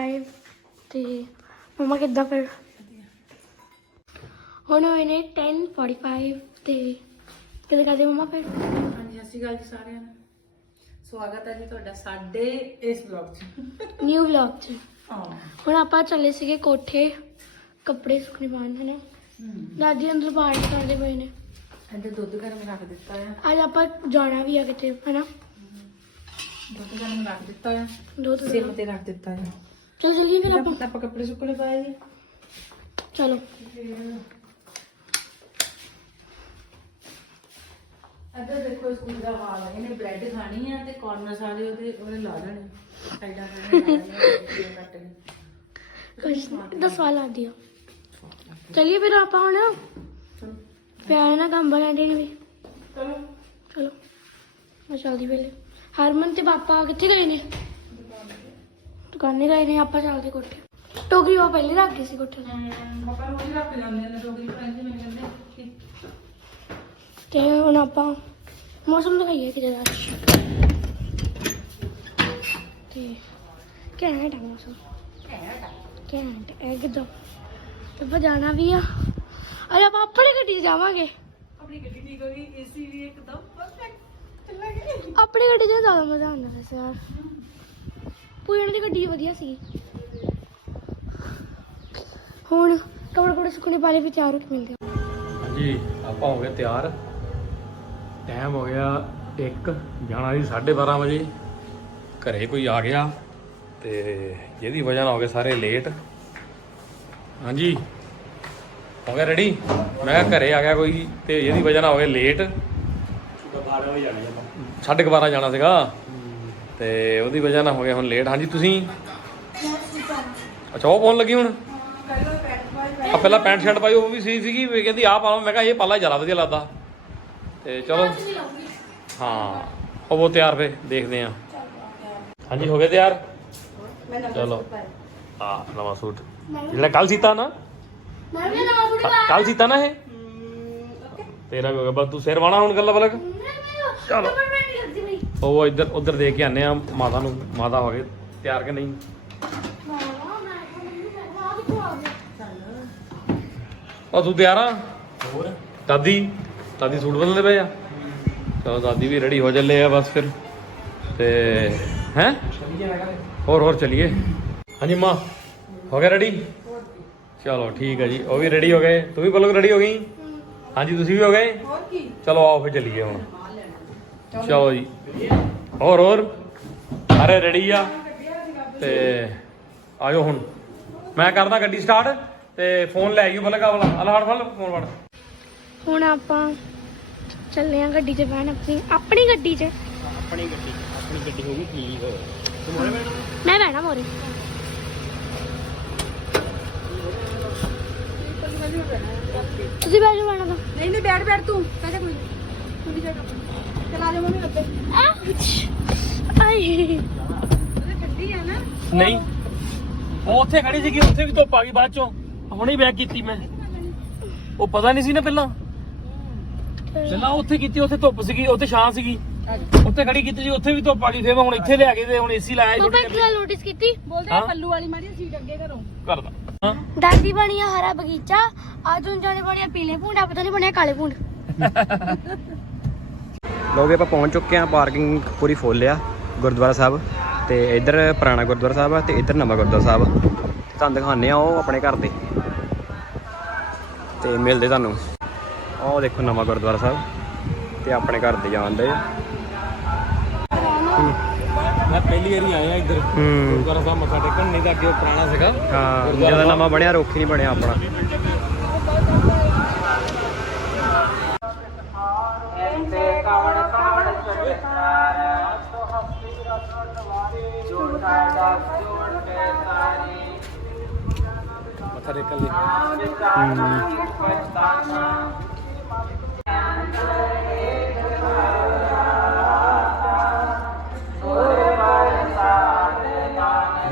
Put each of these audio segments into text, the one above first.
10:45 ਤੇ ਮਮਾ ਕਿੱਦਾਂ ਫਿਰ? ਹੁਣ ਹੋਏ ਨੇ 10:45 ਤੇ ਕਹਦੇ ਮਮਾ ਫਿਰ? ਹਾਂਜੀ ਸਤਿ ਸ਼੍ਰੀ ਅਕਾਲ ਜੀ ਸਾਰਿਆਂ ਨੂੰ। ਸਵਾਗਤ ਹੈ ਜੀ ਤੁਹਾਡਾ ਸਾਡੇ ਇਸ ਬਲੌਗ 'ਚ। ਨਿਊ ਵਲੌਗ 'ਚ। ਹਾਂ। ਹੁਣ ਆਪਾਂ ਚੱਲੇ ਸੀਗੇ ਕੋਠੇ ਕੱਪੜੇ ਸੁੱਕਣੇ ਪਾਉਣ ਹਨਾ? ਦਾਦੀ ਅੰਦਰ ਬਾਹਰ ਕਰਦੇ ਪਏ ਨੇ। ਇੱਧਰ ਦੁੱਧ ਗਰਮ ਰੱਖ ਦਿੱਤਾ ਆ। ਅੱਜ ਆਪਾਂ ਜਾਣਾ ਵੀ ਆ ਕਿਤੇ ਹਨਾ? ਦੁੱਧ ਗਰਮ ਰੱਖ ਦਿੱਤਾ ਆ। ਦੋ ਤੋਂ ਸਿਮ ਤੇ ਰੱਖ ਦਿੱਤਾ ਆ। ਚਲ ਜਲਦੀ ਫਿਰ ਆਪਾਂ ਆਪਾਂ ਕੱਪੜੇ ਸੁੱਕਣੇ ਪਾਏ ਜੀ ਚਲੋ ਇੱਧਰ ਦੇਖੋ ਸਕੂਲ ਦਾ ਹਾਲ ਹੈ ਇਹਨੇ ਬ੍ਰੈਡ ਖਾਣੀ ਆ ਤੇ ਕਾਰਨਰ ਸਾਰੇ ਉਹਦੇ ਉਹਨੇ ਲਾ ਦੇਣੇ ਸਾਈਡਾਂ ਤੇ ਕੱਟ ਕੇ ਕੁਝ ਦਸਵਾ ਲਾ ਦਿਓ ਚਲਿਏ ਫਿਰ ਆਪਾਂ ਹੁਣ ਪਿਆਰ ਨਾਲ ਕੰਮ ਬਣਾਉਂਦੇ ਨੇ ਵੀ ਚਲੋ ਚਲੋ ਮੈਂ ਚੱਲਦੀ ਵੇਲੇ ਹਰਮਨ ਤੇ ਪਾਪਾ ਕਿੱਥੇ ਗਏ ਨੇ ਦੁਕਾਨੇ ਗਏ ਨੇ ਆਪਾਂ ਚੱਲਦੇ ਕੋਠੇ। ਟੋਕਰੀ ਉਹ ਪਹਿਲੇ ਰੱਖ ਗਏ ਸੀ ਕੋਠੇ ਤੇ। ਪਾਪਾ ਨੂੰ ਰੱਖ ਜਾਂਦੇ ਨੇ ਟੋਕਰੀ ਫਰਾਂਜੀ ਮਿਲ ਜਾਂਦੇ ਤੇ ਹੁਣ ਆਪਾਂ ਮੌਸਮ ਦਿਖਾਈਏ ਕਿਤੇ ਦਾ। ਤੇ ਘੈਂਟ ਆ ਮੌਸਮ। ਘੈਂਟ ਇੱਕਦਮ। ਤੇ ਆਪਾਂ ਜਾਣਾ ਵੀ ਆ। ਅੱਜ ਆਪਾਂ ਆਪਣੀ ਗੱਡੀ 'ਚ ਜਾਵਾਂਗੇ। ਆਪਣੀ ਗੱਡੀ ਠੀਕ ਹੋ ਗਈ ਏਸੀ ਵੀ ਇੱਕਦਮ ਪਰਫੈਕਟ ਚੱਲਾਂਗੇ ਆਪਣੀ ਗੱਡੀ 'ਚ ਜ਼ਿਆਦਾ ਮਜ਼ਾ ਆਉਂਦਾ ਵੈਸੇ ਯਾਰ। ਪੂਰਨ ਦੀ ਗੱਡੀ ਵਧੀਆ ਸੀ ਹੁਣ ਕਪੜੇ ਕੋੜੇ ਸੁੱਕਣੇ ਪਾਲੇ ਵੀ ਤਿਆਰ ਹੋ ਕੇ ਮਿਲਦੇ ਆ। ਹਾਂਜੀ ਆਪਾਂ ਹੋ ਗਏ ਤਿਆਰ। ਟਾਈਮ ਹੋ ਗਿਆ 1 ਜਾਣਾ ਸੀ 12:30 ਵਜੇ। ਘਰੇ ਕੋਈ ਆ ਗਿਆ ਤੇ ਜਿਹਦੀ ਵਜ੍ਹਾ ਨਾਲ ਹੋ ਗਏ ਸਾਰੇ ਲੇਟ ਹਾਂਜੀ। ਹੋ ਗਿਆ ਰੈਡੀ ਮੈਂ ਕਿਹਾ ਘਰੇ ਆ ਗਿਆ ਕੋਈ ਤੇ ਜਿਹਦੀ ਵਜ੍ਹਾ ਨਾਲ ਹੋ ਗਏ ਲੇਟ 12 ਵਜੇ ਜਾਣਾ 12:30 ਜਾਣਾ ਸੀਗਾ। ਤੇ ਉਹਦੀ ਵਜ੍ਹਾ ਨਾਲ ਹੋ ਗਏ ਹੁਣ ਲੇਟ ਹਾਂਜੀ ਤੁਸੀਂ? ਅੱਛਾ ਉਹ ਪਾਉਣ ਲੱਗੀ ਹੁਣ? ਆ ਪਹਿਲਾਂ ਪੈਂਟ ਸ਼ਰਟ ਪਾਈ ਉਹ ਵੀ ਸਹੀ ਸੀਗੀ ਵੀ ਕਹਿੰਦੀ ਆਹ ਪਾਵਾਂ। ਮੈਂ ਕਿਹਾ ਇਹ ਪਾਲਾ ਜ਼ਿਆਦਾ ਵਧੀਆ ਲੱਗਦਾ। ਤੇ ਚਲੋ। ਹਾਂ ਉਹ ਤਿਆਰ ਫੇ ਦੇਖਦੇ ਆ ਹਾਂਜੀ ਹੋ ਗਏ ਤਿਆਰ? ਚਲੋ। ਆ ਨਵਾਂ ਸੂਟ। ਜਿਹੜਾ ਕੱਲ ਸੀਤਾ ਨਾ? ਮੈਂ ਵੀ ਨਵਾਂ ਸੂਟ ਪਾਇਆ। ਕੱਲ ਸੀਤਾ ਨਾ ਇਹ? ਤੇਰਾ ਵੀ ਹੋ ਗਿਆ। ਬਸ ਤੂੰ ਸਿਰ ਵਾਣਾ ਹੁਣ ਗੱਲਾਂ ਬਲਕ। ਚਲੋ। ਉਹ ਇੱਧਰ ਉੱਧਰ ਦੇ ਕੇ ਆਨੇ ਆ ਮਾਤਾ ਨੂੰ ਮਾਤਾ ਹੋ ਗਏ ਤਿਆਰ ਕਿ ਨਹੀਂ? ਉਹ ਤੂੰ ਤਿਆਰ ਆ? ਹੋਰ? ਦਾਦੀ ਦਾਦੀ ਸੂਟ ਬਦਲਦੇ ਪਏ ਆ? ਚਲੋ ਦਾਦੀ ਵੀ ਰੈਡੀ ਹੋ ਚੱਲੇ ਆ ਬਸ ਫਿਰ। ਤੇ ਹੈ? ਹੋਰ ਹੋਰ ਚਲਿਏ। ਹਾਂਜੀ ਮਾਂ ਹੋ ਗਿਆ ਰੈਡੀ ਚਲੋ ਠੀਕ ਹੈ ਜੀ ਉਹ ਵੀ ਰੈਡੀ ਹੋ ਗਏ। ਤੂੰ ਵੀ ਬਲਕ ਰੈਡੀ ਹੋ ਗਈ? ਹਾਂਜੀ ਤੁਸੀਂ ਵੀ ਹੋ ਗਏ? ਹੋਰ ਕੀ? ਚਲੋ ਆਓ ਫਿਰ ਚੱਲੀਏ ਹੁਣ। ਚਲੋ ਜੀ। ਹੋਰ ਹੋਰ? ਸਾਰੇ ਰੈਡੀ ਆ? ਤੇ ਆਜੋ ਹੁਣ। ਮੈਂ ਕਰਦਾ ਗੱਡੀ ਸਟਾਰਟ ਤੇ ਫੋਨ ਲੈ ਆਈਓ ਬਲਕਾ ਵਾਲਾ। ਅਲ ਹੜ ਫੜ ਫੋਨ ਫੜ। ਹੁਣ ਆਪਾਂ ਚੱਲੇ ਆ ਗੱਡੀ 'ਚ ਬਹਿਣ ਆਪਣੀ ਆਪਣੀ ਗੱਡੀ 'ਚ। ਆਪਣੀ ਗੱਡੀ ਆਪਣੀ ਗੱਡੀ ਹੋ ਗਈ ਠੀਕ ਤੂੰ ਮੋਰੇ ਬੈਠ ਮੈਂ ਬਹਿਣਾ ਮੋਰੇ। ਤੁਸੀਂ ਬਹਿ ਜਾਓ ਬਹਿਣਾ। ਤਾਂ। ਨਹੀਂ ਨਹੀਂ ਬੈਠ ਬੈਠ ਤੂੰ। ਕਹਿੰਦਾ ਕੋਈ ਤੂੰ ਵੀ ਜਾ ਚਲਾ ਦੇ ਮੰਮੀ ਉੱਤੇ। ਆਹ! ਆਏ ਠੰਡੀ ਆ ਨਾ। ਨਹੀਂ। ਉਹ ਉੱਥੇ ਖੜੀ ਸੀਗੀ ਉੱਥੇ ਵੀ ਧੁੱਪ ਆ ਗਈ ਬਾਅਦ ਚੋਂ। ਹੁਣੇ ਬੈਕ ਕੀਤੀ ਮੈਂ। ਉਹ ਪਤਾ ਨਹੀਂ ਸੀ ਨਾ ਪਹਿਲਾਂ। ਪਹਿਲਾਂ ਉੱਥੇ ਕੀਤੀ ਉੱਥੇ ਧੁੱਪ ਸੀਗੀ ਉੱਥੇ ਛਾਂ ਸੀਗੀ। ਉੱਥੇ ਖੜੀ ਕੀਤੀ ਸੀ ਉੱਥੇ ਵੀ ਧੁੱਪ ਆ ਗਈ ਫੇਰ ਮੈਂ ਹੁਣ ਇੱਥੇ ਲਿਆ ਕੇ ਤੇ ਹੁਣ ਏਸੀ ਲਾਇਆ ਪਾਪਾ ਛੋਟੀ ਇੱਕ ਗੱਲ ਨੋਟਿਸ ਕੀਤੀ? ਬੋਲਦੇ ਹਾਂ? ਆ ਪੱਲੂ ਵਾਲੀ ਮਾੜੀ ਸੀਟ ਅੱਗੇ ਘਰੋਂ। ਕਰਦਾ। ਹਾਂ। ਦਾਦੀ ਬਣੀ ਆ ਹਰਾ ਬਗੀਚਾ ਅੱਜ ਹੁਣ ਜਾਣੇ ਬਣੀ ਆ ਪੀਲੇ ਭੁੰਡਾ ਪਤਾ ਨਹੀਂ ਬਣਿਆ ਕਾਲੇ ਭੁੰਡ। ਲੋਗੇ ਆਪਾਂ ਪਹੁੰਚ ਚੁੱਕੇ ਹਾਂ ਪਾਰਕਿੰਗ ਪੂਰੀ ਫੁੱਲ ਆ ਗੁਰਦੁਆਰਾ ਸਾਹਿਬ ਤੇ ਇੱਧਰ ਪੁਰਾਣਾ ਗੁਰਦੁਆਰਾ ਸਾਹਿਬ ਆ ਤੇ ਇੱਧਰ ਨਵਾਂ ਗੁਰਦੁਆਰਾ ਸਾਹਿਬ ਆ। ਤੁਹਾਨੂੰ ਦਿਖਾਉਂਦੇ ਆ ਉਹ ਆਪਣੇ ਘਰ ਦੇ। ਤੇ ਮਿਲਦੇ ਤੁਹਾਨੂੰ। ਉਹ ਦੇਖੋ ਨਵਾਂ ਗੁਰਦੁਆਰਾ ਸਾਹਿਬ ਤੇ ਆਪਣੇ ਘਰ ਦੇ ਜਾਂਦੇ ਆ ਮੈਂ ਪਹਿਲੀ ਵਾਰੀ ਆਇਆ ਇੱਧਰ। ਗੁਰਦੁਆਰਾ ਸਾਹਿਬ ਮੱਥਾ ਟੇਕਣ ਨਹੀਂ ਤਾਂ ਅੱਗੇ ਉਹ ਪੁਰਾਣਾ ਸੀਗਾ। ਹਾਂ ਜਦੋਂ ਨਵਾਂ ਬਣਿਆ ਰੁੱਖ ਨਹੀਂ ਬਣਿਆ ਆਪਣਾ।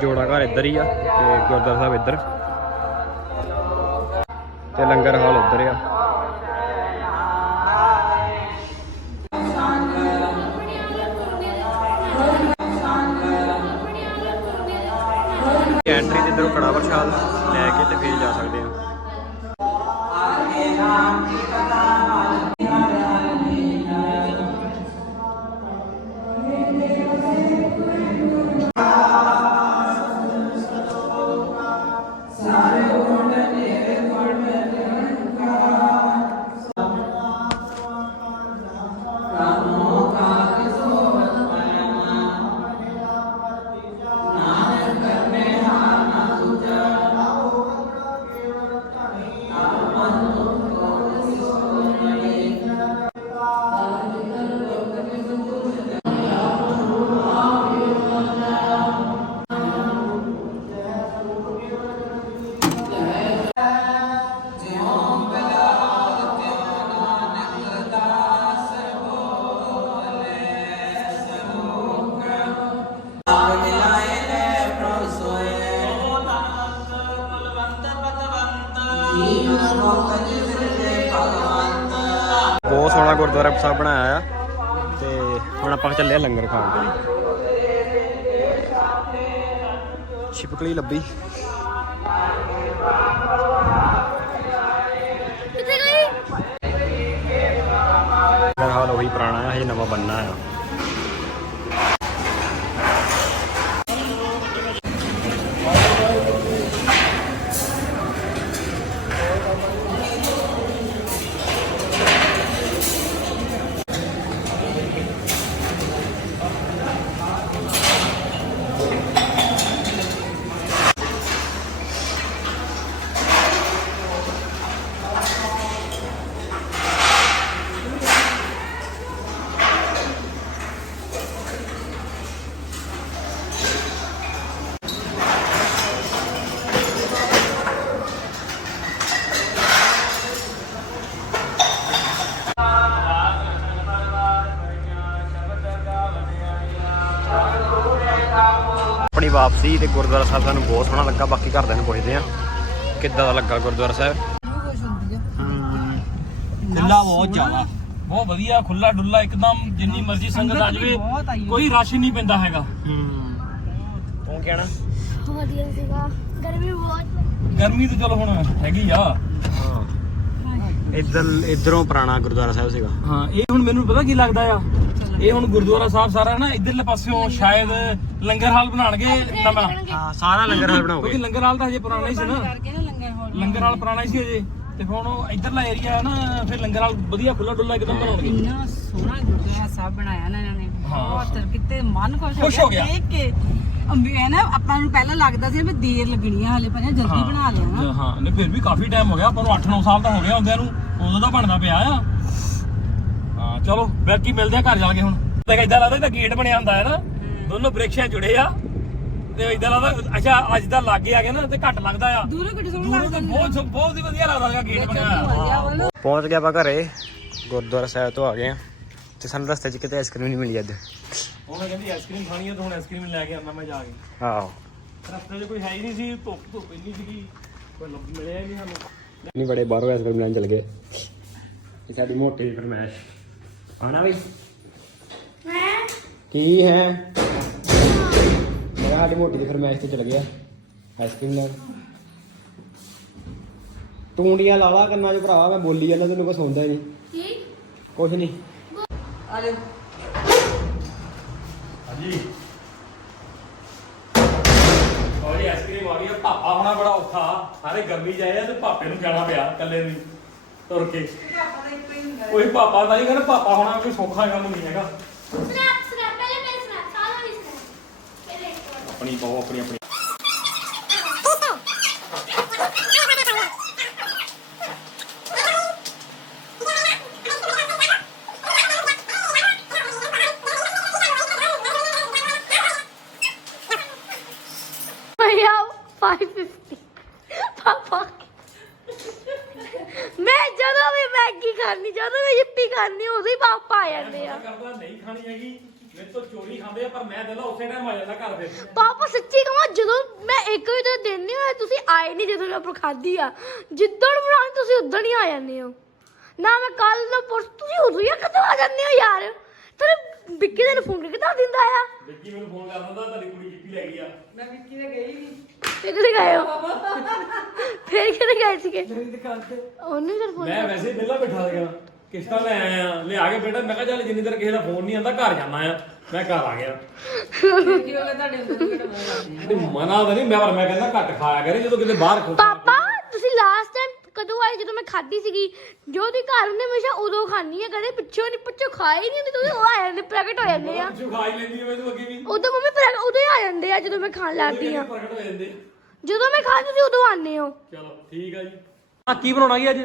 ਜੋੜਾ ਘਰ ਇੱਧਰ ਹੀ ਆ ਤੇ ਗੁਰਦੁਆਰਾ ਸਾਹਿਬ ਇੱਧਰ। ਤੇ ਲੰਗਰ ਹਾਲ ਉੱਧਰ ਆ। ਇੱਧਰੋਂ ਕੜਾ ਪ੍ਰਸ਼ਾਦ। ਛਿਪਕਲੀ ਲੱਭੀ। ਵਾਪਸੀ ਤੇ ਗੁਰਦੁਆਰਾ ਸਾਹਿਬ ਸਾਨੂੰ ਬਹੁਤ ਸੋਹਣਾ ਲੱਗਾ ਬਾਕੀ ਘਰਦਿਆਂ ਨੂੰ ਪੁੱਛਦੇ ਆ ਕਿੱਦਾਂ ਦਾ ਲੱਗਾ ਗੁਰਦੁਆਰਾ ਸਾਹਿਬ? ਖੁੱਲਾ ਬਹੁਤ ਜ਼ਿਆਦਾ। ਬਹੁਤ ਵਧੀਆ ਖੁੱਲਾ ਡੁੱਲਾ ਇੱਕਦਮ ਜਿੰਨੀ ਮਰਜ਼ੀ ਸੰਗਤ ਆ ਜਾਵੇ ਕੋਈ ਰਸ਼ ਨਹੀਂ ਪੈਂਦਾ ਹੈਗਾ। ਤੂੰ ਕਹਿਣਾ? ਵਧੀਆ ਸੀਗਾ। ਗਰਮੀ ਬਹੁਤ ਗਰਮੀ ਤਾਂ ਚਲੋ ਹੁਣ ਹੈਗੀ ਆ। ਹਾਂ। ਇੱਧਰ ਇਧਰੋਂ ਪੁਰਾਣਾ ਗੁਰਦੁਆਰਾ ਸਾਹਿਬ ਸੀਗਾ। ਹਾਂ ਇਹ ਹੁਣ ਮੈਨੂੰ ਪਤਾ ਕੀ ਲੱਗਦਾ ਆ? ਇਹ ਹੁਣ ਗੁਰਦੁਆਰਾ ਸਾਹਿਬ ਸਾਰਾ ਨਾ ਇਧਰਲੇ ਪਾਸਿਓਂ ਸ਼ਾਇਦ ਲੰਗਰ ਹਾਲ ਬਣਾਣਗੇ ਨਵਾਂ। ਹਾਂ ਸਾਰਾ ਲੰਗਰ ਹਾਲ ਬਣਾਓਗੇ। ਕਿਉਂਕਿ ਲੰਗਰ ਹਾਲ ਤਾਂ ਹਜੇ ਪੁਰਾਣਾ ਹੀ ਸੀ ਨਾ। ਲੰਗਰ ਹਾਲ ਪੁਰਾਣਾ ਹੀ ਸੀ ਹਜੇ। ਤੇ ਹੁਣ ਉਹ ਇਧਰਲਾ ਏਰੀਆ ਹੈ ਨਾ ਫਿਰ ਲੰਗਰ ਹਾਲ ਵਧੀਆ ਖੁੱਲਾ ਡੁੱਲਾ ਇੱਕਦਮ ਬਣਾਉਣਗੇ। ਇੰਨਾ ਸੋਹਣਾ ਗੁਰਦੁਆਰਾ ਸਾਹਿਬ ਬਣਾਇਆ ਨਾ ਇਹਨਾਂ ਨੇ। ਬਹੁਤ ਕਿਤੇ ਮਨ ਖੁਸ਼ ਹੋ ਗਿਆ। ਦੇਖ ਕੇ ਅੰਬੀ ਹੈ ਨਾ ਆਪਾਂ ਨੂੰ ਪਹਿਲਾਂ ਲੱਗਦਾ ਸੀ ਵੀ ਦੇਰ ਲੱਗਣੀ ਆ ਹਲੇ ਪਰ ਜਲਦੀ ਬਣਾ ਲਿਆ ਨਾ। ਹਾਂ ਨਹੀਂ ਫਿਰ ਵੀ ਕਾਫੀ ਟਾਈਮ ਹੋ ਗਿਆ। ਆਪਾਂ ਨੂੰ 8-9 ਸਾਲ ਤਾਂ ਹੋ ਗਿਆ ਹੁੰਦਿਆਂ ਨੂੰ। ਉਦੋਂ ਦਾ ਬਣਦਾ ਪਿਆ ਆ। ਹਾਂ ਚਲੋ ਬਾਕੀ ਮਿਲਦੇ ਆ ਘਰ ਜਾ ਕੇ ਹੁਣ। ਤੇ ਇਦਾਂ ਲੱਗਦਾ ਇਹਦਾ ਗੇਟ ਬਣਿਆ ਹੁੰਦਾ ਹੈ ਨਾ ਦੋਨੋਂ ਬ੍ਰਿਕਸ਼ਾਂ ਜੁੜੇ ਆ। ਤੇ ਇਦਾਂ ਲੱਗਦਾ ਅੱਛਾ ਅੱਜ ਦਾ ਲਾਗੇ ਆ ਗਿਆ ਨਾ ਤੇ ਘੱਟ ਲੱਗਦਾ ਆ। ਦੂਰੋਂ ਕਿੱਡੀ ਸੋਹਣਾ ਦੂਰੋਂ ਤਾਂ ਬਹੁਤ ਬਹੁਤ ਹੀ ਵਧੀਆ ਲੱਗਦਾ ਹੈਗਾ ਗੇਟ ਬਣਿਆ ਹੋਇਆ। ਪਹੁੰਚ ਗਿਆ ਆਪਾਂ ਘਰੇ ਗੁਰਦੁਆਰਾ ਸਾਹਿਬ ਤੋਂ ਆ ਗਏ ਆ। ਤੇ ਸਾਨੂੰ ਰਸਤੇ 'ਚ ਕਿਤੇ ਆਈਸਕ੍ਰੀਮ ਨਹੀਂ ਮਿਲੀ ਅੱਜ। ਉਹਨੇ ਕਹਿੰਦੀ ਆਈਸਕ੍ਰੀਮ ਖਾਣੀ ਆ ਤਾਂ ਹੁਣ ਆਈਸਕ੍ਰੀਮ ਲੈ ਕੇ ਆਉਂਦਾ ਮੈਂ ਜਾ ਕੇ। ਆਹੋ। ਰਸਤੇ 'ਚ ਕੋਈ ਹੈ ਹੀ ਨਹੀਂ ਸੀ ਧੁੱਪ ਧੁੱਪ ਇੰਨੀ ਸੀਗੀ ਕੋਈ ਲੱਭ ਮਿਲਿਆ ਹੀ ਨਹੀਂ ਸਾਨੂੰ। ਨਹੀਂ ਬੜੇ ਬਾਹਰੋਂ ਆਈਸਕ੍ਰੀਮ ਲੈਣ ਚਲ ਗਏ। ਇਹ ਸਾਡੀ ਮੋਟੀ ਫਰਮੈਸ਼ ਆਣਾ ਬਈ ਮੈਂ ਕੀ ਹੈ? ਮੇਰਾ ਸਾਡੀ ਮੋਟੀ ਦੀ ਫਰਮੈਸ਼ ਤੇ ਚਲ ਗਿਆ ਆਈਸਕ੍ਰੀਮ ਲੈਣ। ਟੂੰਡੀਆਂ ਲਾ ਲਾ ਕੰਨਾਂ 'ਚ ਭਰਾਵਾ ਮੈਂ ਬੋਲੀ ਜਾਂਦਾ ਤੈਨੂੰ ਕੁਛ ਸੁਣਦਾ ਹੀ ਨਹੀਂ। ਕੀ? ਕੁਛ ਨਹੀਂ। ਆਲੇ ਹਾਂਜੀ। ਔਰ ਇਹ ਆਈਸਕ੍ਰੀਮ ਆ ਗਈ ਆ ਪਾਪਾ ਹੋਣਾ ਬੜਾ ਔਖਾ। ਸਾਰੇ ਗਰਮੀ ਜਾਏ ਆ ਤੇ ਪਾਪੇ ਨੂੰ ਜਾਣਾ ਪਿਆ ਇਕੱਲੇ ਨੂੰ। ਤੁਰ ਕੇ। ਕੋਈ ਪਾਪਾ ਦਾ ਨਹੀਂ ਕਹਿੰਦਾ ਪਾਪਾ ਹੋਣਾ ਕੋਈ ਸੌਖਾ ਕੰਮ ਨਹੀਂ ਹੈਗਾ। ਸਨੈਪ ਸਨੈਪ ਪਹਿਲੇ ਮੈਂ ਯਿੱਪੀ ਖਾਣੀ ਉਦੋਂ ਹੀ ਪਾਪਾ ਆ ਜਾਂਦੇ ਆ। ਕਰਦਾ ਨਹੀਂ ਖਾਣੀ ਹੈਗੀ ਮੇਰੇ ਤੋਂ ਚੋਰੀ ਖਾਂਦੇ ਆ ਪਰ ਮੈਂ ਦਿਲਾ ਉਸੇ ਟਾਈਮ ਆ ਜਾਂਦਾ ਘਰ ਦੇ ਪਾਪਾ ਸੱਚੀ ਕਹਾਂ ਜਦੋਂ ਮੈਂ ਇੱਕ ਵੀ ਤਾਂ ਦਿਨ ਨਹੀਂ ਹੋਇਆ ਤੁਸੀਂ ਆਏ ਨਹੀਂ ਜਦੋਂ ਮੈਂ ਖਾਧੀ ਆ। ਜਿੱਦਣ ਬਣਾਉਣੀ ਤੁਸੀਂ ਉਦੋਂ ਹੀ ਆ ਜਾਂਦੇ ਹੋ। ਨਾ ਮੈਂ ਕੱਲ ਨਾ ਪਰਸ ਤੁਸੀਂ ਉਦੋਂ ਹੀ ਕਦੋਂ ਆ ਜਾਂਦੇ ਹੋ ਯਾਰ? ਤੇਰੇ ਵਿੱਕੀ ਦਾ ਫੋਨ ਕਿਦਾਂ ਦਿੰਦਾ ਆ। ਵਿੱਕੀ ਮੈਨੂੰ ਫੋਨ ਕਰ ਦਿੰਦਾ ਤੁਹਾਡੀ ਕੁੜੀ ਜਿੱਪੀ ਲੈ ਗਈ ਆ। ਮੈਂ ਵਿੱਕੀ ਦੇ ਗਈ ਨਹੀਂ ਤੇ ਕਿਤੇ ਗਏ ਹੋ? ਫੇਰ ਕਿਤੇ ਗਏ ਸੀਗੇ? ਦੁਕਾਨ ਤੇ। ਉਹਨੇ ਫਿਰ ਫੋਨ ਮੈਂ ਵੈਸੇ ਵਿਹਲਾ ਬੈਠਾ ਸੀਗਾ। ਕਿਸ਼ਤਾਂ ਲੈ ਆਇਆ ਲਿਆ ਕੇ ਬੇਟਾ। ਮੈਂ ਕਿਹਾ ਚੱਲ ਜਿੰਨੀ ਦੇਰ ਕਿਸੇ ਦਾ ਫੋਨ ਨਹੀਂ ਆਉਂਦਾ ਘਰ ਜਾਣਾ ਆ। ਮੈਂ ਘਰ ਆ ਗਿਆ। ਕੀ ਹੋ ਗਿਆ ਤੁਹਾਡੇ ਅੰਦਰ ਕਿਹੜਾ ਮੈਂ ਕਰਦੀ ਨਹੀਂ ਮਨਾ ਤਾਂ ਨਹੀਂ ਮੈਂ ਪਰ ਮੈਂ ਕਹਿੰਦਾ ਘੱਟ ਖਾਇਆ ਕਰੇ ਜਦੋਂ ਕਿਤੇ ਬਾਹਰ ਖੋ ਪਾਪਾ ਤੁਸੀਂ ਲਾਸਟ ਟਾਈਮ ਕਦੋਂ ਆਏ? ਜਦੋਂ ਮੈਂ ਖਾਧੀ ਸੀਗੀ। ਜੋ ਦੀ ਘਰ ਹੁੰਦੇ ਹਮੇਸ਼ਾ ਉਦੋਂ ਖਾਣੀ ਹੈ। ਕਦੇ ਪਿੱਛੋਂ ਨਹੀਂ ਪਿੱਛੋਂ ਖਾਏ ਨਹੀਂ ਹੁੰਦੀ। ਤੁਸੀਂ ਉਹ ਆ ਜਾਂਦੇ ਪ੍ਰਗਟ ਹੋ ਜਾਂਦੇ ਆ। ਕੁਝ ਖਾ ਹੀ ਲੈਂਦੀ ਮੈਂ ਤੂੰ ਅੱਗੇ ਵੀ। ਉਦੋਂ ਮੰਮੀ ਪ੍ਰਗਟ ਉਦੋਂ ਹੀ ਆ ਜਾਂਦੇ ਆ ਜਦੋਂ ਮੈਂ ਖਾਣ ਲੱਗਦੀ ਆ ਪ੍ਰਗਟ ਹੋ ਜਾਂਦੇ। ਜਦੋਂ ਮੈਂ ਖਾਂਦੀ ਸੀ ਉਦੋਂ ਆਉਂਦੇ ਹੋ। ਚਲੋ ਠੀਕ ਆ ਜੀ। ਆ ਕੀ ਬਣਾਉਣਾ ਕੀ ਅੱਜ?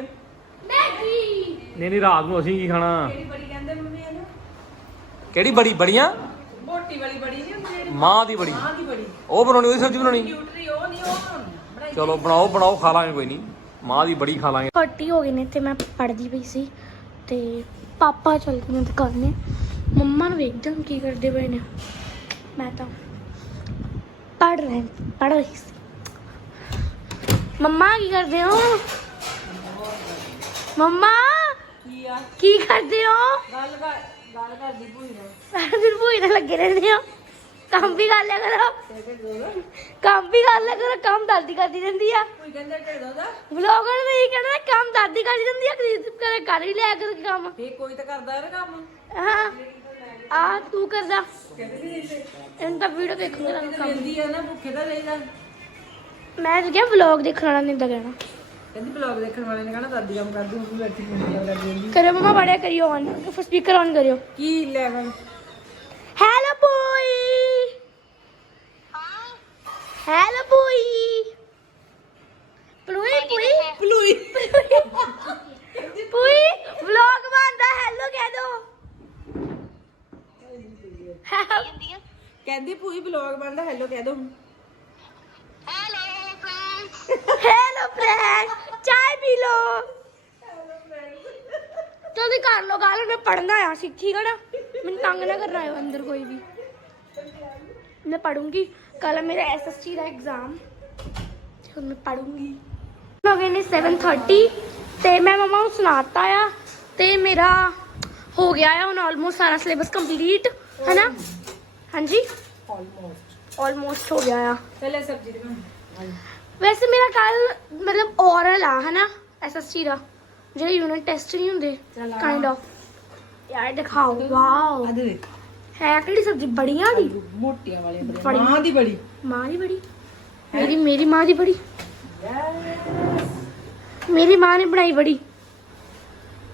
ਮੈਗੀ। ਨਹੀਂ ਨਹੀਂ ਰਾਤ ਨੂੰ ਅਸੀਂ ਕੀ ਖਾਣਾ? ਕਿਹੜੀ ਬੜੀ ਕਹਿੰਦੇ ਮੰਮੀ ਇਹਨੂੰ? ਕਿਹੜੀ ਬੜੀ ਬੜੀਆਂ? ਮੋਟੀ ਵਾਲੀ ਬੜੀ ਨਹੀਂ ਹੁੰਦੀ ਜਿਹੜੀ? ਮਾਂ ਦੀ ਬੜੀ। ਮਾਂ ਦੀ ਬੜੀ। ਉਹ ਬਣਾਉਣੀ ਉਹਦੀ ਸਬਜ਼ੀ ਬਣਾਉਣੀ? ਨਿਊਟਰੀ ਉਹ ਨਹੀਂ ਉਹ ਬਣਾਉਣੀ। ਬਣਾਈ ਚਲੋ ਬਣਾਓ ਬਣਾਓ ਖਾ ਲਾਂਗੇ ਕੋਈ ਨਹੀਂ। ਮਾਂ ਦੀ ਬੜੀ ਖਾ ਲਾਂਗੇ। ਫੱਟੀ ਹੋ ਨੇ ਤੇ ਮੈਂ ਪੜਦੀ ਪਈ ਸੀ। ਤੇ ਪਾਪਾ ਚਲ ਗਏ ਨੇ ਦੁਕਾਨੇ ਮੰਮਾ ਨੂੰ ਵੇਖਦੇ ਹਾਂ ਕੀ ਕਰਦੇ ਪਏ ਨੇ। ਮੈਂ ਤਾਂ ਪੜ ਰਹੇ ਪੜ ਰਹੀ ਸੀ। ਮੰਮਾ ਕੀ ਕਰਦੇ ਹੋ? ਮੰਮਾ! ਕੀ ਆ। ਕੀ ਕਰਦੇ ਹੋ? ਗੱਲ ਕਰ ਗੱਲ ਕਰਦੀ ਭੂਈ ਨਾਲ। ਸਾਰਾ ਦਿਨ ਭੂਈ ਨਾਲ ਲੱਗੇ ਰਹਿੰਦੇ ਹੋ। ਕੰਮ ਵੀ ਕਰ ਲਿਆ ਕਰੋ। ਕਹਿੰਦੇ ਕੰਮ ਵੀ ਕਰ ਲਿਆ ਕਰੋ ਕੰਮ ਦਾਦੀ ਕਰਦੀ ਰਹਿੰਦੀ ਆ। ਭੂਈ ਕਹਿੰਦੇ ਢੇਡੋ ਦਾ ਵਲੌਗਰ ਇਹ ਕਹਿਣਾ ਕੰਮ ਦਾਦੀ ਕਰਦੀ ਰਹਿੰਦੀ ਆ ਕਦੀ ਕਰੇ ਕਰ ਹੀ ਲਿਆ ਕਰ ਕੰਮ। ਫੇ ਕੋਈ ਤਾਂ ਕਰਦਾ ਹੈ ਕੰਮ। ਹਾਂ। ਆ ਤੂੰ ਕਰਦਾ। ਕਹਿੰਦੇ ਇਹਨਾਂ ਤਾਂ ਵੀਡੀਓ ਦੇਖੂਗਾ ਕੰਮ। ਦਿੰਦੀ ਆ ਨਾ ਭੁੱਖੇ ਤਾਂ ਰਹੀਦਾ। ਮੈਂ ਤਾਂ ਕਿਹਾ ਵਲੌਗ ਦੇਖਣ ਨਹੀਂ ਤਾਂ ਕਹਿਣਾ। ਕਹਿੰਦੀ ਬਲੌਗ ਦੇਖਣ ਵਾਲੇ ਨੇ ਕਹਣਾ ਦਾਦੀ ਕੰਮ ਕਰਦੀ ਹੁਣ ਤੂੰ ਬੈਠੀ ਕੁੰਡੀਆਂ ਕਰਦੀ ਹੁੰਦੀ ਕਰਿਓ ਮਮਾ ਬੜਿਆ ਕਰਿਓ ਔਨ ਸਪੀਕਰ ਔਨ ਕਰਿਓ। ਕੀ ਲੈਵਲ ਹੈਲੋ ਬੋਈ ਹੈਲੋ ਬੋਈ ਪਲੂਈ ਪਲੂਈ ਪਲੂਈ ਪੂਈ ਵਲੌਗ ਬਣਦਾ ਹੈਲੋ ਕਹਿ ਦੋ। ਕਹਿੰਦੀ ਭੂਈ ਬਲੌਗ ਬਣਦਾ ਹੈਲੋ ਕਹਿ ਦੋ। ਕਰ ਲੋ ਗੱਲ ਮੈਂ ਪੜਨਾ ਆ ਸੀ ਠੀਕ ਹੈ ਨਾ ਮੈਨੂੰ ਤੰਗ ਨਾ ਕਰਨਾ ਆਇਓ ਅੰਦਰ ਕੋਈ ਵੀ। ਮੈਂ ਪੜੂੰਗੀ ਕੱਲ ਮੇਰਾ ਐਸਐਸਟੀ ਦਾ ਐਗਜ਼ਾਮ ਹੁਣ ਮੈਂ ਪੜੂੰਗੀ ਹੋ ਗਏ ਨੇ 7:30 ਤੇ ਮੈਂ ਮਮਾ ਨੂੰ ਸੁਣਾਤਾ ਆ ਤੇ ਮੇਰਾ ਹੋ ਗਿਆ ਆ ਹੁਣ ਆਲਮੋਸਟ ਸਾਰਾ ਸਿਲੇਬਸ ਕੰਪਲੀਟ ਹੈ ਨਾ ਹਾਂਜੀ? ਆਲਮੋਸਟ ਆਲਮੋਸਟ ਹੋ ਗਿਆ ਆ। ਪਹਿਲੇ ਸਬਜ਼ੀ ਦੀ ਵੈਸੇ ਮੇਰਾ ਕੱਲ ਮਤਲਬ ਔਰਲ ਆ ਹਨਾ? ਐਸਐਸਟੀ ਦਾ। ਜਿਹੜੇ ਯੂਨਿਟ ਟੈਸਟ ਨਹੀਂ ਹੁੰਦੇ ਚੱਲ। ਕਾਈਂਡ ਆਫ ਯਾਰ ਦਿਖਾਓ ਵਾਓ ਆਦੇ ਦੇਖ। ਹੈ ਕਿਹੜੀ ਸਬਜ਼ੀ ਬੜੀਆਂ ਦੀ? ਮੋਟੀਆਂ ਵਾਲੀਆਂ ਬੜੀ। ਮਾਂ ਦੀ ਬੜੀ। ਮਾਂ ਦੀ ਬੜੀ। ਮੇਰੀ ਮੇਰੀ ਮਾਂ ਦੀ ਬੜੀ। ਮੇਰੀ ਮਾਂ ਨੇ ਬਣਾਈ ਬੜੀ।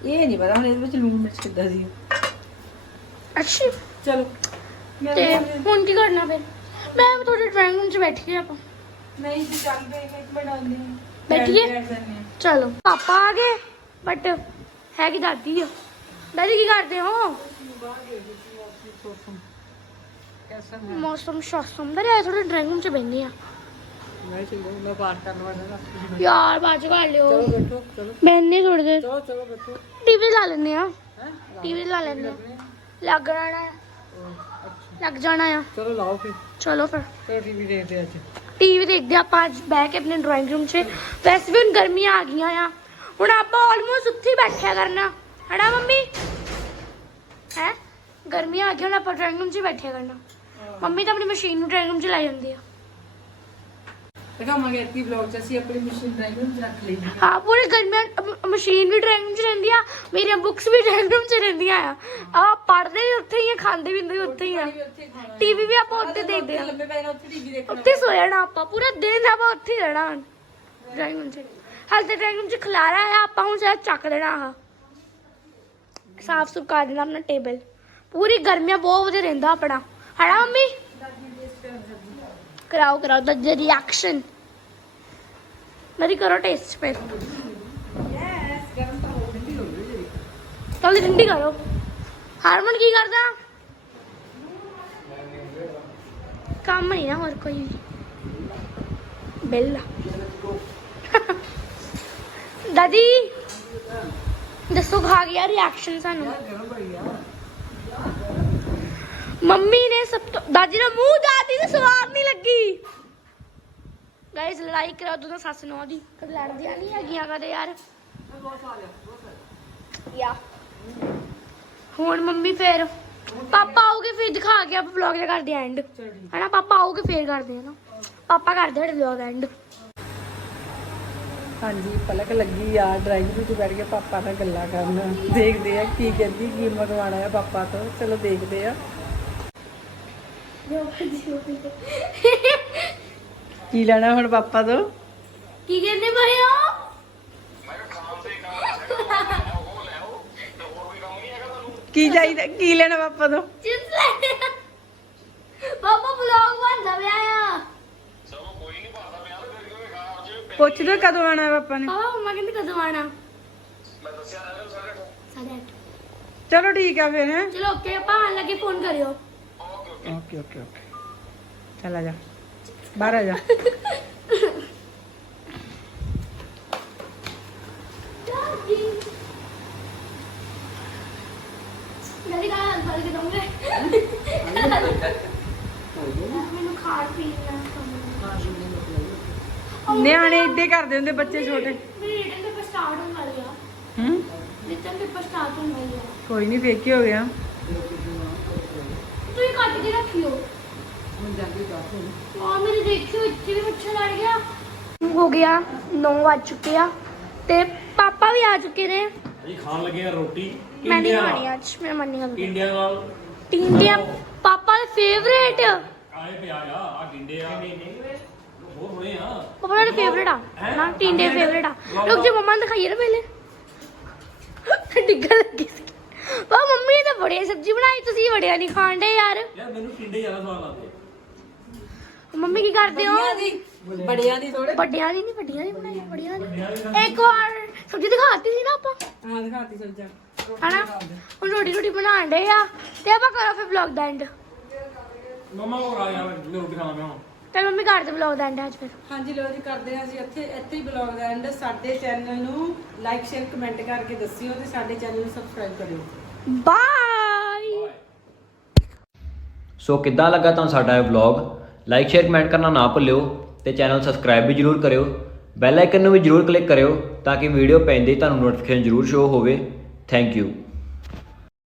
ਇਹ ਨਹੀਂ ਪਤਾ ਹੁਣ ਇਹਦੇ ਵਿੱਚ ਲੂਣ ਮਿਰਚ ਕਿੱਦਾਂ ਸੀ। ਅੱਛੀ। ਚਲੋ। ਮੈਂ ਤੇ ਹੁਣ ਕੀ ਕਰਨਾ ਫਿਰ? ਮੈਂ ਤੁਹਾਡੇ ਡਰਾਇੰਗ ਰੂਮ 'ਚ ਬੈਠੀ ਆ ਆਪਾਂ। ਨਹੀਂ ਜੀ ਚੱਲ ਪਏ ਇੱਕ ਮਿੰਟ ਆਉਂਦੇ ਹਾਂ। ਬੈਠੀਏ? ਚਲੋ। ਪਾਪਾ ਆ ਗਏ। ਬਟ ਹੈਗੀ ਦਾਦੀ ਆ। ਦਾਦੀ ਕੀ ਕਰਦੇ ਹੋ? ਮੌਸਮ ਸ਼ੌਸਮ ਦਾ ਰਿਹਾ ਥੋੜਾ ਡਰਾਇੰਗ ਰੂਮ 'ਚ ਬੈਠਨੇ ਆ। ਮੈਂ ਚਲੋ ਮੈਂ ਪਾਰ ਕਰਨ ਵਾਲਾ ਯਾਰ 'ਚ ਕਰ ਲਿਓ। ਚਲੋ ਬੈਠੋ ਚਲੋ। ਬੈਠਨੇ ਥੋੜੀ ਦੇਰ। ਚਲੋ ਚਲੋ ਬੈਠੋ। ਟੀਵੀ ਲਾ ਲੈਨੇ ਆ। ਹੈ? ਟੀਵੀ ਲਾ ਲੈਨੇ ਆ। ਲੱਗ ਜਾਣਾ ਆ। ਲੱਗ ਜਾਣਾ ਆ। ਚਲੋ ਲਾਓ ਫਿਰ। ਚਲੋ ਫਿਰ। ਚਲੋ ਟੀਵੀ ਦੇਖਦੇ ਅੱਜ। ਟੀਵੀ ਦੇਖਦੇ ਆਪਾਂ ਅੱਜ ਬਹਿ ਕੇ ਆਪਣੇ ਡਰਾਇੰਗ ਰੂਮ 'ਚ। ਵੈਸੇ ਵੀ ਹੁਣ ਗਰਮੀਆਂ ਆ ਗਈਆਂ ਆ। ਹੁਣ ਆਪਾਂ ਆਲਮੋਸਟ ਉੱਥੇ ਬੈਠਿਆ ਕਰਨਾ। ਹਨਾ ਮੰਮੀ? ਹੈ? ਗਰਮੀਆਂ ਆ ਗਈਆਂ ਹੁਣ ਆਪਾਂ ਡਰਾਇੰਗ ਰੂਮ 'ਚ ਹੀ ਬੈਠਿਆ ਕਰਨਾ। ਮੰਮੀ ਤਾਂ ਆਪਣੀ ਮਸ਼ੀਨ ਨੂੰ ਡਰਾਇੰਗ ਰੂਮ 'ਚ ਲਾਈ ਜਾਂਦੀ ਆ। ਦਿਖਾਵਾਂਗੇ ਐਤੀ ਵਲੌਗ ਚ ਅਸੀਂ ਆਪਣੀ ਮਸ਼ੀਨ ਡਰਾਈਵ ਨੂੰ ਰੱਖ ਲਈ ਹਾਂ। ਪੂਰੀ ਗਰਮੀਆਂ ਮਸ਼ੀਨ ਵੀ ਡਰਾਇੰਗ ਰੂਮ 'ਚ ਰਹਿੰਦੀ ਆ ਮੇਰੀਆਂ ਬੁੱਕਸ ਵੀ ਡਰਾਇੰਗ ਰੂਮ 'ਚ ਰਹਿੰਦੀਆਂ ਆ। ਆ ਪੜ੍ਹਦੇ ਵੀ ਉੱਥੇ ਹੀ ਆ ਖਾਂਦੇ ਵੀ ਉੱਥੇ ਹੀ ਆ। ਟੀਵੀ ਵੀ ਆਪਾਂ ਉੱਥੇ ਦੇਖਦੇ ਆ। ਲੰਮੇ ਉੱਥੇ ਟੀਵੀ ਦੇਖਣਾ। ਉੱਥੇ ਸੋ ਜਾਣਾ ਆਪਾਂ ਪੂਰਾ ਦਿਨ ਆਪਾਂ ਉੱਥੇ ਰਹਿਣਾ ਡਰਾਇੰਗ ਰੂਮ 'ਚ। ਹਾਲ ਤੇ ਡਰਾਇੰਗ ਰੂਮ 'ਚ ਖਲਾਰਾ ਆ, ਆਪਾਂ ਹੁਣ ਸ਼ਾਇਦ ਚੱਕ ਦੇਣਾ ਆ। ਸਾਫ਼ ਸੁਫ ਕਰ ਦੇਣਾ ਆਪਣਾ ਟੇਬਲ। ਪੂਰੀ ਗਰਮੀਆਂ ਬਹੁਤ ਵਧੀਆ ਰਹਿੰਦਾ ਆਪਣਾ। ਹਣਾ ਮੰਮੀ? ਕਰਾਓ ਕਰਾਓ, ਦਾ ਰਿਐਕਸ਼ਨ ਮੇਰੀ ਕਰੋ ਟੇਸਟ पे ਕੱਲ ਠੰਡੀ ਕਰੋ। ਹਰਮਨ ਕੀ ਕਰਦਾ? ਕੰਮ ਨਹੀਂ ਨਾ ਹੋਰ ਕੋਈ। ਵੀ ਦਾਦੀ, ਦੱਸੋ ਖਾ ਗਿਆ ਰਿਐਕਸ਼ਨ ਸਾਨੂੰ। ਮੰਮੀ ਨੇ ਸਭ ਤੋਂ ਦਾਦੀ ਦਾ ਮੂੰਹ ਦਾਦੀ ਦੇ ਸਵਾਦ ਨਹੀਂ ਲੱਗੀ। ਗਾਇਸ ਲੜਾਈ ਕਰਾ ਦੋ ਸੱਸ ਨੌ ਦੀ ਕਦੇ ਲੜਦੀਆਂ ਨਹੀਂ ਹੈਗੀਆਂ ਕਦੇ ਯਾਰ। ਯਾ। ਹੁਣ ਮੰਮੀ ਫੇਰ ਪਾਪਾ ਆਉਗੇ ਫਿਰ ਦਿਖਾ ਕੇ ਆਪਾਂ ਵਲੌਗ ਦਾ ਕਰਦੇ ਐਂਡ ਹਨਾ, ਪਾਪਾ ਆਉਗੇ ਫੇਰ ਕਰਦੇ ਆ ਨਾ। ਪਾਪਾ ਕਰਦੇ ਸਾਡੇ ਵਲੌਗ ਐਂਡ ਹਾਂਜੀ ਪਲਕ ਲੱਗੀ ਆ ਡਰਾਈਵਰ ਵਿੱਚ ਬੈਠ ਕੇ ਪਾਪਾ ਨਾਲ ਗੱਲਾਂ ਕਰਨ। ਦੇਖਦੇ ਆ ਕੀ ਕਹਿੰਦੀ ਕੀ ਮੰਗਵਾਉਣਾ ਹੈ ਪਾਪਾ ਤੋਂ। ਚਲੋ ਦੇਖਦੇ ਆ। ਕੀ ਲੈਣਾ ਹੁਣ ਪਾਪਾ ਤੋਂ? ਕੀ ਕਹਿੰਦੇ ਭਾਈ ਉਹ? ਕੀ ਚਾਹੀਦਾ ਕੀ ਲੈਣਾ ਪਾਪਾ ਤੋਂ? ਚਿਪਸ ਲੈ। ਪਾਪਾ ਵਲੌਗ ਬਣਦਾ ਪਿਆ ਆ। ਪੁੱਛ ਲਓ ਕਦੋਂ ਆਣਾ ਹੈ ਪਾਪਾ ਨੇ ਪਾਪਾ ਮੰਮਾ ਕਹਿੰਦੇ ਕਦੋਂ ਆਣਾ ਮੈਂ ਦੱਸਿਆ ਨਾ ਸਾਡੇ ਅੱਠ ਚਲੋ ਠੀਕ ਆ ਫਿਰ ਹੈ ਚਲੋ ਓਕੇ ਪਾਪਾ ਆਣ ਲੱਗੇ ਫੋਨ ਕਰਿਓ ਓਕੇ ਓਕੇ ਓਕੇ ਚੱਲ ਆ ਜਾ ਬਾਹਰ ਆ ਜਾ ਮੇਰੀ ਗੱਲ ਫੜ ਕੇ ਦਊਂਗੇ ਮੈਨੂੰ ਖਾਣ ਪੀਣ ਦਾ ਨਿਆਣੇ ਇੱਦੇ ਕਰਦੇ ਹੁੰਦੇ ਬੱਚੇ ਛੋਟੇ। ਮੇਰੀ ਰਿਟਨ ਪੇਪਰ ਸਟਾਰਟ ਹੋਣ ਵਾਲੀ ਆ। ਹੂੰ? ਰਿਟਨ ਪੇਪਰ ਸਟਾਰਟ ਹੋਣ ਵਾਲੀ ਆ। ਕੋਈ ਨਹੀਂ ਫੇਕ ਹੀ ਹੋ ਗਿਆ। ਤੁਸੀਂ ਕੱਟ ਕੇ ਰੱਖਿਓ। ਹਾਂ ਮੇਰੇ ਦੇਖਿਓ ਇੱਥੇ ਵੀ ਮੱਛਰ ਲੜ ਗਿਆ। ਹੋ ਗਿਆ 9 ਵੱਜ ਚੁੱਕੇ ਆ ਤੇ ਪਾਪਾ ਵੀ ਆ ਚੁੱਕੇ ਨੇ। ਜੀ ਖਾਣ ਲੱਗੇ ਆ ਰੋਟੀ। ਮੈਂ ਨਹੀਂ ਖਾਣੀ ਅੱਜ ਮੈਂ ਮੰਨੀ ਗੱਲ। ਇੰਡੀਆ ਨਾਲ ਟਿੰਡੀਆਂ ਪਾਪਾ ਦੇ ਫੇਵਰੇਟ ਆਏ ਪਿਆਜ਼ ਆ ਆ। ਟਿੰਡੇ ਆ ਹੋਰ ਹੋਣੇ ਆ। ਪਾਪਾ ਦੇ ਫੇਵਰੇਟ ਆ। ਨਾ ਟਿੰਡੇ ਫੇਵਰੇਟ ਆ। ਲੋਕ ਜੇ ਮੰਮਾ ਨੂੰ ਦਿਖਾਈਏ ਨਾ ਪਹਿਲੇ। ਡਿੱਗਣ ਲੱਗੀ ਸੀ। ਪਾ ਮੰਮੀ ਨੇ ਤਾਂ ਬੜੀ ਸਬਜ਼ੀ ਬਣਾਈ ਤੁਸੀਂ ਬੜਿਆ ਨਹੀਂ ਖਾਂਦੇ ਯਾਰ। ਯਾਰ ਮੈਨੂੰ ਟਿੰਡੇ ਜ਼ਿਆਦਾ ਸਵਾਦ ਲੱਗਦੇ ਮੰਮੀ ਕੀ ਕਰਦੇ ਹੋ? ਬੜਿਆਂ ਦੀ। ਥੋੜੇ ਵੱਡਿਆਂ ਦੀ ਨਹੀਂ ਵੱਡੀਆਂ ਦੀ ਬਣਾਈ ਵੱਡੀਆਂ ਦੀ। ਇੱਕ ਵਾਰ ਸਬਜ਼ੀ ਦਿਖਾਤੀ ਸੀ ਨਾ ਆਪਾਂ। ਹਾਂ ਦਿਖਾਤੀ ਸੋਚਾ ਹਨਾ? ਹੁਣ ਰੋਟੀ ਰੋਟੀ ਬਣਾਉਣ ਡੇ ਆ। ਤੇ ਆਪਾਂ ਕਰੋ ਫਿਰ ਵਲੌਗ ਦਾ ਐਂਡ ਮਮਾ ਹੋਰ ਆ ਯਾਰ ਮੈਂ ਰੋਟੀ ਖਾਣਾ ਮੈਂ ਹੁਣ। ਤੇ ਮੰਮੀ ਕਰਦੇ ਵਲੌਗ ਦਾ ਐਂਡ ਅੱਜ ਫਿਰ। ਹਾਂਜੀ ਲੋ ਜੀ ਕਰਦੇ ਹਾਂ ਅਸੀਂ ਇੱਥੇ ਇੱਥੇ ਹੀ ਬਲੌਗ ਦਾ ਐਂਡ ਸਾਡੇ ਚੈਨਲ ਨੂੰ ਲਾਈਕ ਸ਼ੇਅਰ ਕਮੈਂਟ ਕਰਕੇ ਦੱਸਿਓ ਤੇ ਸਾਡੇ ਚੈਨਲ ਨੂੰ ਸਬਸਕ੍ਰਾਈਬ ਕਰਿਓ। ਬਾਏ ਸੋ ਕਿੱਦਾਂ ਲੱਗਾ ਤੁਹਾਨੂੰ ਸਾਡਾ ਇਹ ਵਲੌਗ ਲਾਈਕ ਸ਼ੇਅਰ ਕਮੈਂਟ ਕਰਨਾ ਨਾ ਭੁੱਲਿਓ ਤੇ ਚੈਨਲ ਸਬਸਕ੍ਰਾਈਬ ਵੀ ਜਰੂਰ ਕਰਿਓ। ਬੈਲ ਆਈਕਨ ਨੂੰ ਵੀ ਜਰੂਰ ਕਲਿੱਕ ਕਰਿਓ ਤਾਂ ਕਿ ਵੀਡੀਓ ਪੈਂਦੇ ਹੀ ਤੁਹਾਨੂੰ ਨੋਟੀਫਿਕੇਸ਼ਨ ਜਰੂਰ ਸ਼ੋ ਹੋਵੇ। Thank you